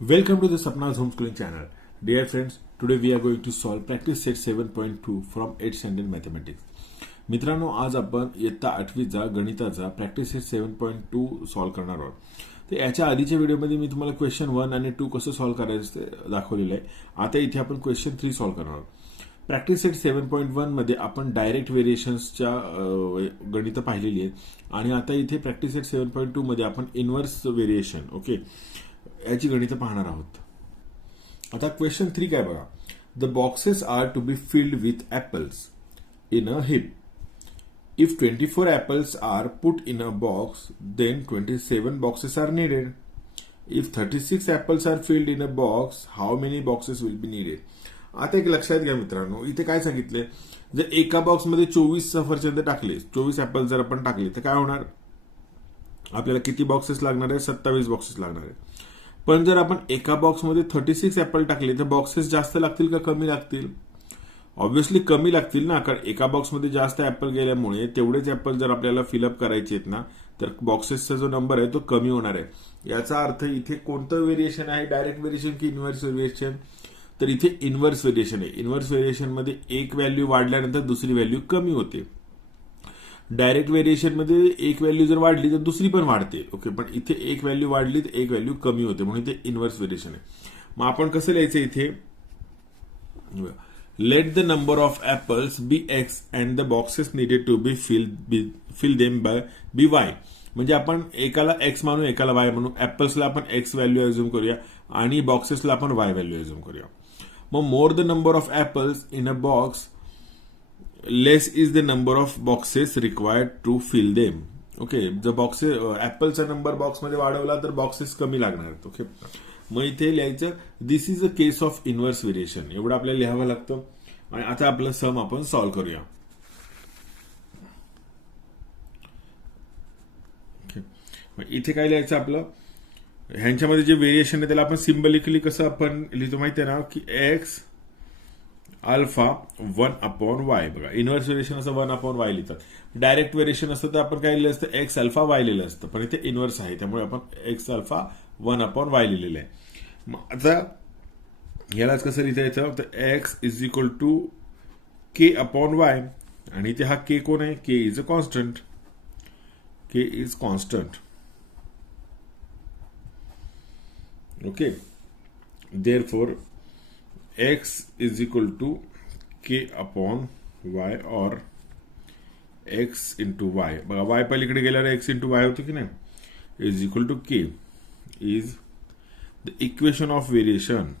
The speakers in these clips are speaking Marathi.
Welcome to the Sapna's Homeschooling channel. Dear friends, today we are going to solve practice set 7.2 from 8th standard mathematics. मित्रांनो, आज आपण इयत्ता 8वीचा गणिताचा प्रॅक्टिस सेट 7.2 सॉल्व्ह करणार आहोत. तर याच्या आधीच्या व्हिडिओमध्ये मी तुम्हाला क्वेश्चन 1 आणि 2 कसं सॉल्व्ह करायचं ते दाखवलेलं आहे. आता इथे आपण क्वेश्चन 3 सॉल्व्ह करणार आहोत. प्रॅक्टिस सेट 7.1 मध्ये आपण डायरेक्ट व्हेरिएशन्सच्या गणितं पाहिलेली आहेत आणि आता इथे प्रॅक्टिस सेट 7.2 मध्ये आपण इनव्हर्स व्हेरिएशन ओके याची गणितं पाहणार आहोत. आता क्वेश्चन 3 काय बघा. The boxes are to be filled with apples in a heap. If 24 apples are put in a box, then 27 boxes are needed. If 36 apples are filled in a box, how many boxes will be needed? आता एक लक्षात घ्या मित्रांनो, इथे काय सांगितले, जर एका बॉक्समध्ये 24 सफरचंद टाकले, 24 ऍपल जर आपण टाकले तर काय होणार, आपल्याला किती बॉक्सेस लागणार आहे, 27 बॉक्सेस लागणार आहे. पण जर आपण एका बॉक्समध्ये 36 ऍपल टाकले तर बॉक्सेस जास्त लागतील का कमी लागतील? ऑब्व्हियसली कमी लागतील ना, कारण एका बॉक्समध्ये जास्त ऍपल गेल्यामुळे तेवढेच ऍपल जर आपल्याला फिलअप करायचे आहेत ना, तर बॉक्सेसचा जो नंबर आहे तो कमी होणार आहे. याचा अर्थ इथे कोणतं व्हेरिएशन आहे, डायरेक्ट व्हेरिएशन की इनव्हर्स व्हेरिएशन? तर इथे इनव्हर्स व्हेरिएशन आहे. इनव्हर्स व्हेरिएशन मध्ये एक व्हॅल्यू वाढल्यानंतर दुसरी व्हॅल्यू कमी होते. डायरेक्ट व्हेरिएशन मध्ये एक व्हॅल्यू जर वाढली तर दुसरी पण वाढते. ओके, पण इथे एक व्हॅल्यू वाढली तर एक व्हॅल्यू कमी होते, म्हणून इथे इनव्हर्स व्हेरिएशन आहे. मग आपण कसं लिहायचं इथे, let the number of apples be x and the boxes needed to be fill them by be y. म्हणजे आपण एकाला x मानू एकाला y म्हणू. ऍपल्सला आपण x व्हॅल्यू अज्युम करूया आणि बॉक्सेसला आपण y व्हॅल्यू अज्युम करूया. मग more the number of apples in a box less is the number of boxes required to fill them. Okay, जर बॉक्सेस ऍपलचा नंबर बॉक्समध्ये वाढवला तर बॉक्सेस कमी लागणार आहेत. ओके, मग इथे लिहायचं this is a case of inverse variation, एवढं आपल्याला लिहावं लागतं. आणि आता आपलं सम आपण सॉल्व्ह करूया. इथे काय लिहायचं आपलं, ह्यांच्यामध्ये जे व्हेरिएशन आहे त्याला आपण सिम्बॉलिकली कसं आपण लिहितो माहिती आहे ना, की एक्स अल्फा 1/y. बघा, इनव्हर्स व्हेरिएशन असं 1/y लिहितात. डायरेक्ट व्हेरिएशन असतं तर आपण काय लिहिलं असतं, एक्स अल्फा वाय लिहिलं असतं, पण इथे इनव्हर्स आहे त्यामुळे आपण एक्स अल्फा 1/y लिहिलेलं आहे. मग आता यालाच कसं लिहिता येतं, तर x is equal to k upon y, आणि इथे हा के कोण आहे, k is a constant. K is constant. Okay, therefore x is equal to k upon y or x into y. बघा, वाय पलीकडे गेल्यावर एक्स इंटू वाय होतो की नाही, is equal to k is the equation of variation.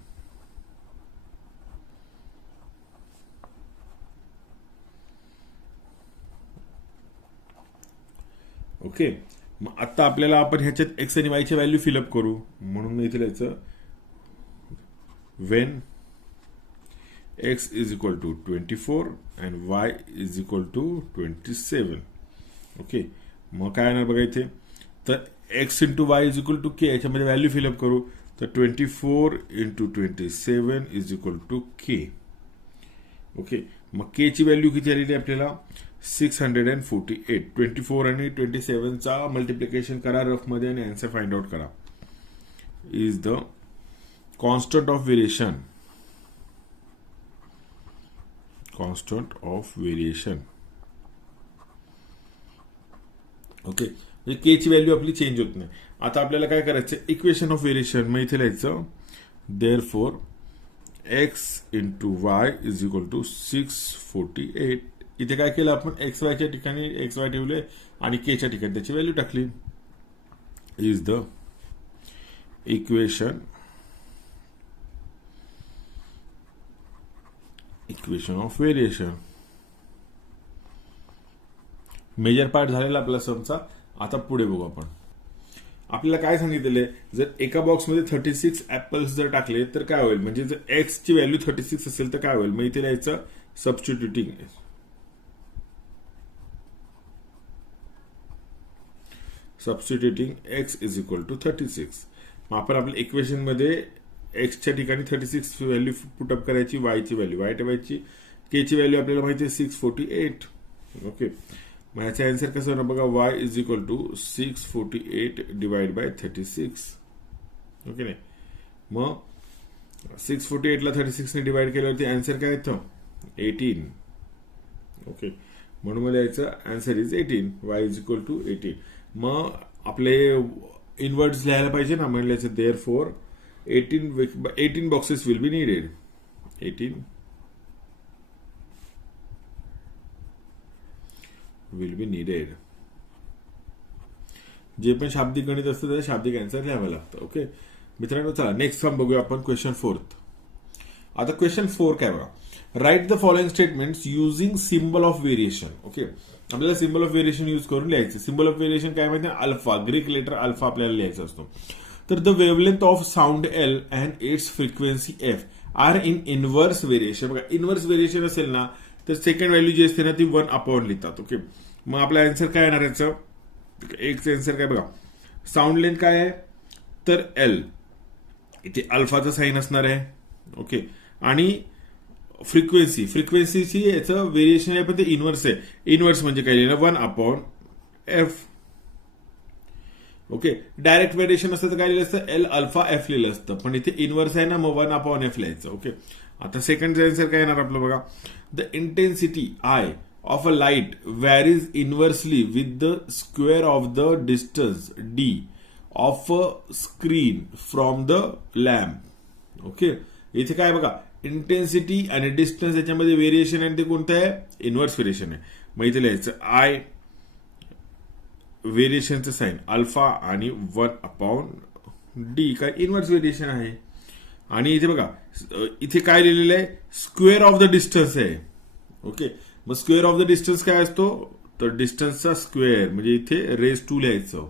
Okay, मग आता आपल्याला आपण ह्याच्यात एक्स आणि वायची व्हॅल्यू फिलअप करू, म्हणून इथे लिहायचं when x is equal to 24 and y is equal to 27. Okay, मग काय येणार बघा इथे, तर x into y is equal to k, याच्यामध्ये व्हॅल्यू फिलअप करू, तर 24 into 27 is equal to k. Okay, मग के ची व्हॅल्यू किती आलेली आपल्याला, 648. 24 आणि 27चा मल्टिप्लिकेशन करा रफ मध्ये आणि आन्सर फाइंड आउट करा. Is the constant of variation. Constant of variation. Okay, म्हणजे के ची व्हॅल्यू आपली चेंज होत नाही. आता आपल्याला काय करायचं, इक्वेशन ऑफ व्हेरिएशन. मग इथे लिहायचं therefore x into y is equal to 648. इथे काय केलं आपण, एक्स वायच्या ठिकाणी एक्स वाय ठेवले आणि केच्या ठिकाणी त्याची व्हॅल्यू टाकली. Is the equation of variation. Major part झालेला आपला समचा. आता पुढे बघू आपण. आपल्याला काय सांगितलेलं आहे, जर एका बॉक्समध्ये 36 ऍपल्स जर टाकले तर काय होईल, म्हणजे जर एक्स ची व्हॅल्यू 36 असेल तर काय होईल. मग इथे लिहायचं substituting x is equal to 36. मग आपण आपल्या इक्वेशन मध्ये एक्सच्या ठिकाणी 36 व्हॅल्यू पुटअप करायची, वायची व्हॅल्यू वाय ठेवायची, के ची व्हॅल्यू आपल्याला माहिती आहे 648. ओके, मग याचा आन्सर कसं होणार बघा, y is equal to 648 divide by 36. Okay नाही, मग 648ला 36ने डिवाइड केल्यावरती आन्सर काय येतं 18. ओके, म्हणून मला याचं answer is 18. y is equal to 18. मग आपले इनवर्ड्स लिहायला पाहिजे ना, म्हणजे याचं therefore 18 boxes will be needed. 18 will be needed. जे पण शाब्दिक गणित असतं त्याचं शाब्दिक आन्सर लिहावं लागतं. ओके मित्रांनो, चला नेक्स्ट फॉर्म बघूया आपण. क्वेश्चन 4. आता क्वेश्चन 4 काय बघा. Write the following statements using symbol of variation. Okay, आपल्याला सिम्बल ऑफ व्हेरिएशन यूज करून लिहायचं. सिम्बल ऑफ व्हेरिएशन काय माहिती आहे, अल्फा, ग्रीक लेटर अल्फा आपल्याला लिहायचा असतो. तर the wavelength of sound L and it's frequency F are in inverse variation. बघा, इनव्हर्स व्हेरिएशन असेल ना तर सेकंड व्हॅल्यू जी असते ना ती 1 अपॉन लिहितात. ओके, मग आपला आन्सर काय येणार याचं, एकचं आन्सर काय बघा. साऊंड लेंथ काय आहे तर एल, इथे अल्फाचं साईन असणार आहे. ओके, आणि फ्रिक्वेन्सीची याचं व्हेरिएशन आहे पण ते इनव्हर्स आहे. इनव्हर्स म्हणजे काय लिहिलं 1 upon F. Okay, direct variation असतं तर काय लिहिलं असतं एल अल्फा एफ लिहिलं असतं, पण इथे इनव्हर्स आहे ना मग 1 अपॉन एफ लिहायचं. ओके, आता सेकंड आन्सर काय येणार आपलं बघा. The intensity I of a light varies inversely with the square of the distance d of a screen from the lamp. Okay, इथे काय बघा इंटेन्सिटी आणि डिस्टन्स याच्यामध्ये व्हेरिएशन आहे, ते कोणतं आहे इनव्हर्स व्हेरिएशन आहे. मग इथे लिहायचं आय व्हेरिएशनचं साइन अल्फा आणि 1 अपॉन डी काय इनव्हर्स व्हेरिएशन आहे. आणि इथे बघा इथे काय लिहिलेलं आहे स्क्वेअर ऑफ द डिस्टन्स आहे. ओके, मग स्क्वेअर ऑफ द डिस्टन्स काय असतो तर डिस्टन्सचा स्क्वेअर म्हणजे इथे रेज टू लिहायचं.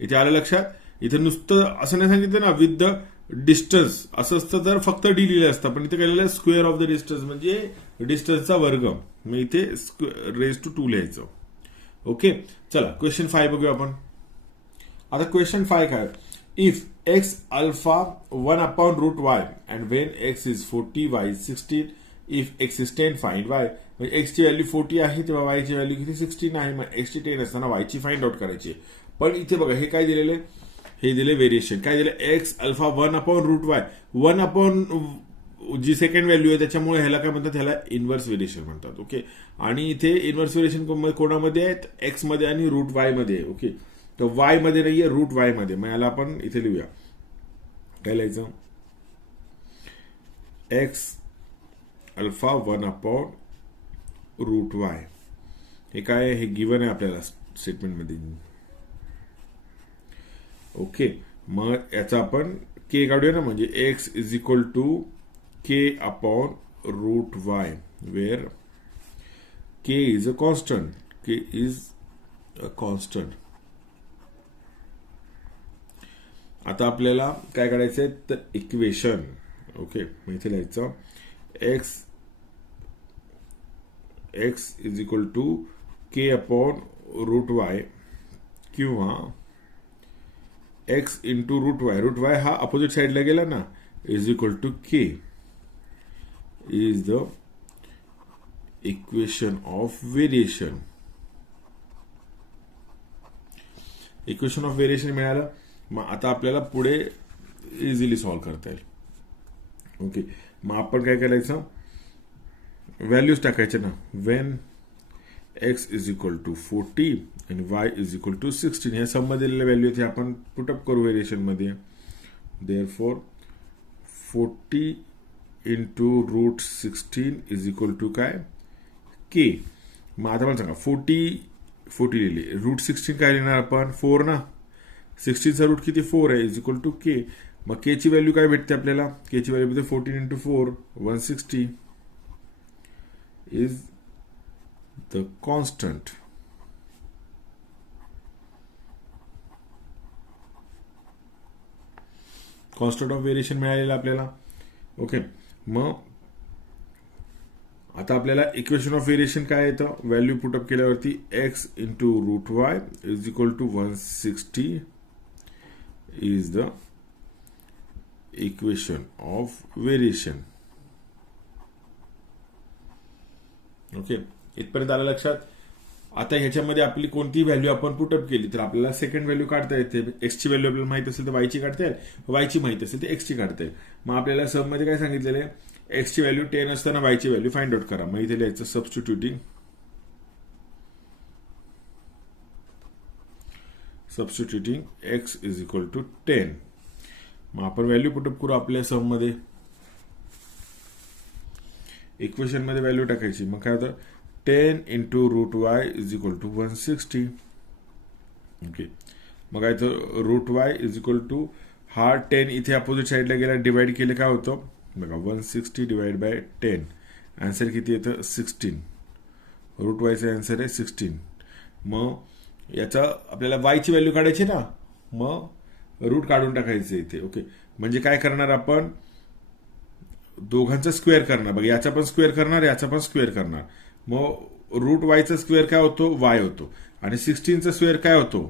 इथे आलं लक्षात. इथे नुसतं असं नाही सांगितलं ना विथ द डिस्टन्स, असं असतं तर फक्त डी लिहिलं असतं, पण इथे काय लिहिलं स्क्वेअर ऑफ द डिस्टन्स म्हणजे डिस्टन्सचा वर्ग, मग इथे रेज टू 2 लिहायचं. ओके, चला क्वेश्चन 5 बघूया आपण. आता क्वेश्चन 5 काय, if x alpha 1 upon root y and when x is 40 y 16 if x is 10 find y. म्हणजे एक्स ची व्हॅल्यू 40 आहे तेव्हा वाय ची व्हॅल्यू किती 16 आहे. मग एक्स ची 10 असताना वाय ची फाइंड आउट करायची. पण इथे बघा हे काय दिलेले, हे दिले व्हेरिएशन. काय दिले x alpha 1 upon root y, 1 upon जी सेकंड व्हॅल्यू आहे त्याच्यामुळे ह्याला काय म्हणतात, ह्याला इनव्हर्स व्हेरिएशन म्हणतात. ओके, आणि इथे इनव्हर्स व्हेरिएशन कोणामध्ये आहेत एक्स मध्ये आणि रूट वाय मध्ये. ओके, तर वाय मध्ये नाहीये रूट वाय मध्ये. मग याला आपण इथे लिहूया. काय लिहायचं x alpha 1 upon root y. हे काय हे गिवन आहे आपल्याला स्टेटमेंटमध्ये. ओके, मग याचा आपण के काढूया ना, म्हणजे x is equal to k upon root y where k is a constant. K is a constant. आता आपल्याला काय काढायचंय तर इक्वेशन. ओके, मग इथे लिहायचं x is equal to k upon root y किंवा एक्स इंटू रूट वाय हा अपोजिट साइडला गेला ना is equal to k is the equation of variation. Equation of variation मिळालं. मग आता आपल्याला पुढे इझिली सॉल्व्ह करता येईल. ओके, मग आपण काय करायचं व्हॅल्यूज टाकायचे ना. When x is equal to 40 आणि वाय इज इक्वल टू 16 या सम मध्ये दिलेल्या व्हॅल्यू ते आपण पुटअप करू व्हेरिएशन मध्ये. Therefore 40 into root 16 is equal to काय के. मग आता मला सांगा 40 लिहिली, रूट 16 काय लिहिणार आपण 4 ना. 16चा रूट किती 4 आहे इज इक्वल टू के. मग के ची व्हॅल्यू काय भेटते आपल्याला, के ची व्हॅल्यू भेटते 14 into 4 160 is the constant. Constant of variation मिळालेलं आपल्याला. ओके, मग आता आपल्याला इक्वेशन ऑफ व्हेरिएशन काय येतं व्हॅल्यू पुटअप केल्यावरती x into root y is equal to 160 is the equation of variation. Okay, इथपर्यंत आलं लक्षात. आता ह्याच्यामध्ये आपली कोणती व्हॅल्यू आपण पुटअप केली तर आपल्याला सेकंड व्हॅल्यू काढता येते. एक्सची व्हॅल्यू आपल्याला माहित असेल तर वायची काढता येईल, वायची माहित असेल तर एक्सची काढता येईल. मग आपल्याला सब मध्ये काय सांगितलेलं आहे, एक्सची व्हॅल्यू 10 असताना वायची व्हॅल्यू फाइंड आउट करा. मग इथे लिहायचं substituting x is equal to 10. मग आपण व्हॅल्यू पुटअप करू आपल्या सम मध्ये. इक्वेशन मध्ये व्हॅल्यू टाकायची. मग काय होतं, 10 into root y is equal to 160. Okay, मग काय तर root y is equal to हा 10 इथे अपोजिट साईडला गेला, डिवाइड केले काय होतं बघा, 160 डिवाइड बाय 10. आन्सर किती येतं 16. रूट वायचा आन्सर आहे 16. मग याचा आपल्याला वायची व्हॅल्यू काढायची ना, मग रूट काढून टाकायचं इथे. ओके, म्हणजे काय करणार आपण, दोघांचा स्क्वेअर करणार. बघा, याचा पण स्क्वेअर करणार, याचा पण स्क्वेअर करणार. मग रूट वायचा स्क्वेअर काय होतो, वाय होतो. आणि 16चा स्क्वेअर काय होतो,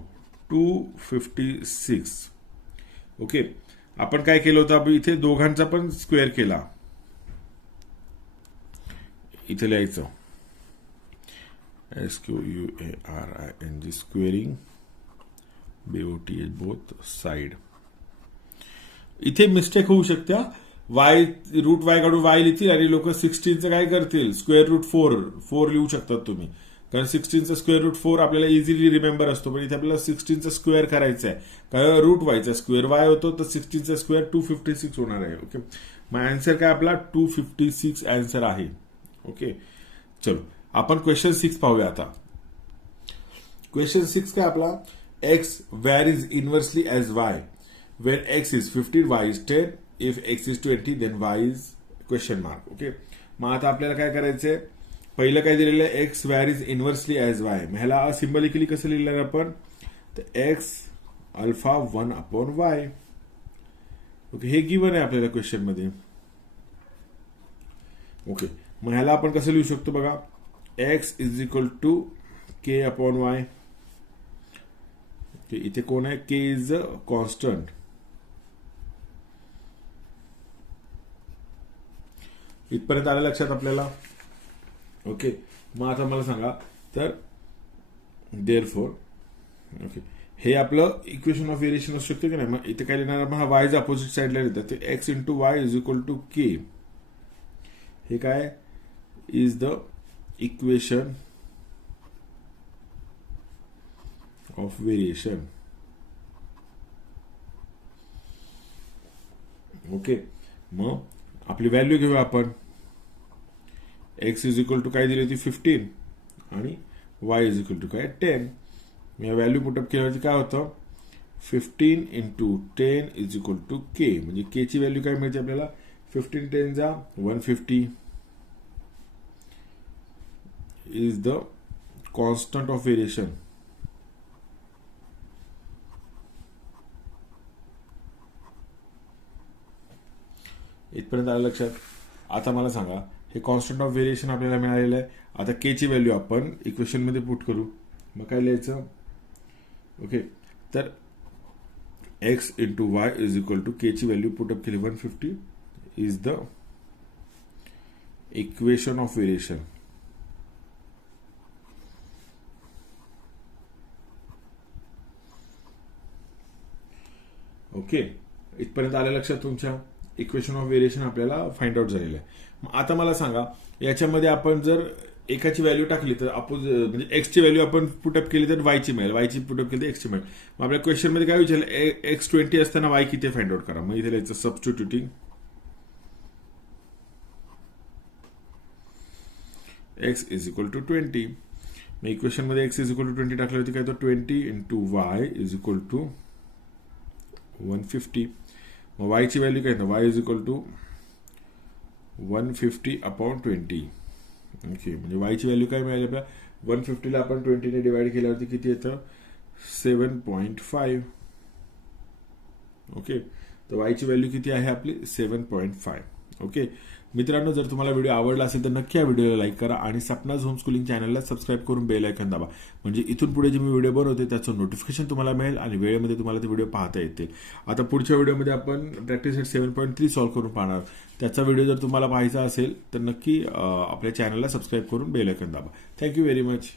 256. ओके, आपण काय केलं होतं, आपण इथे दोघांचा पण स्क्वेअर केला. इथे लिहायचं SQUARING squaring BOTH both side. इथे मिस्टेक होऊ शकते. वाय रूट वाय काढून वाय लिहितील आणि लोक 16चं काय करतील, स्क्वेअर रूट 4 लिहू शकतात तुम्ही. कारण 16चा स्क्वेअर रूट 4 आपल्याला इझिली रिमेंबर असतो, पण इथे आपल्याला 16चा स्क्वेअर करायचा आहे. कारण रूट वायचा स्क्वेअर वाय होतो, तर 16चा स्क्वेअर 256 होणार आहे. ओके, मग आन्सर काय आपला 256 आन्सर आहे. ओके, चलो आपण क्वेश्चन 6 पाहूया आता. क्वेश्चन 6 काय आपला, x varies inversely as y when x is 15, y is 10. If x is 20, then y is question mark. Okay, मग आता आपल्याला काय करायचंय, पहिलं काय दिलेलं आहे, x varies inversely as y. मग ह्याला सिंबॉलिकली कसं लिहिलं आपण, तर x alpha 1 upon y. Okay, हे गिवन आहे आपल्याला क्वेश्चन मध्ये. ओके, मग ह्याला आपण कसं लिहू शकतो बघा, x is equal to k upon y. इथे कोण आहे, k इज अ कॉन्स्टंट. इथपर्यंत आलं लक्षात आपल्याला. ओके, मग आता मला सांगा, तर देअरफॉर ओके हे आपलं इक्वेशन ऑफ व्हेरिएशन असू शकते की नाही. मग इथे काय लिहिणार आपण, हा वायचा अपोजिट साईडला लिहितात, ते x into y is equal to k. हे काय is the equation of variation. Okay, मग आपली व्हॅल्यू घेऊया आपण. एक्स इज इक्वल टू काय दिली होती 15 आणि वाय इज इक्वल टू काय 10. या व्हॅल्यू पुटअप केल्यावरती काय होतं, 15 इंटू 10 इज इक्वल टू के. म्हणजे के ची व्हॅल्यू काय मिळते आपल्याला, 15 10 जा 150 is the constant of variation. इथपर्यंत आलं लक्षात. आता मला सांगा, हे कॉन्स्टंट ऑफ व्हेरिएशन आपल्याला मिळालेलं आहे. आता के ची व्हॅल्यू आपण इक्वेशन मध्ये पुट करू. मग काय लिहायचं, ओके, तर x into y is equal to k ची व्हॅल्यू पुटअप केली 150 is the equation of variation. Okay, इथपर्यंत आलं लक्षात तुमच्या. इक्वेशन ऑफ व्हेरिएशन आपल्याला फाइंड आउट झालेलं आहे. आता मला सांगा, याच्यामध्ये आपण जर एकाची व्हॅल्यू टाकली तर म्हणजे एक्स ची व्हॅल्यू आपण पुटअप केली तर वायची मिळेल, वायची पुटअप केली तर एक्सची मिळेल. मग आपल्या क्वेश्चन मध्ये काय विचारलं, एक्स 20 असताना वाय किती फाइंड आउट करा. मग इथे लिहायचं substituting x is equal to 20. मग इक्वेशन मध्ये एक्स इज इक्वल टू 20 टाकलं होती, काय तर 20 into y is equal to 150. मग वायची व्हॅल्यू काय, y is equal to 150 upon 20. Okay, म्हणजे वायची व्हॅल्यू काय मिळाली आपल्याला, 150 ला आपण 20 ने डिवाइड केल्यावरती किती येतं, 7.5. ओके, तर वायची व्हॅल्यू किती आहे आपली 7.5. ओके मित्रांनो, जर तुम्हाला व्हिडिओ आवडला असेल तर नक्की या व्हिडिओला लाईक करा आणि सपनाज होमस्कूलिंग चॅनलला सबस्क्राईब करून बेल आयकॉन दाबा. म्हणजे इथून पुढे जे मी व्हिडिओ बनवते त्याचं नोटिफिकेशन तुम्हाला मिळेल आणि वेळेमध्ये तुम्हाला ते व्हिडिओ पाहता येतील. आता पुढच्या व्हिडिओमध्ये आपण प्रॅक्टिस सेट 7.3 सॉल्व्ह करून पाहणार. त्याचा व्हिडिओ जर तुम्हाला पाहायचा असेल तर नक्की आपल्या चॅनलला सबस्क्राईब करून बेल आयकॉन दाबा. Thank you very much.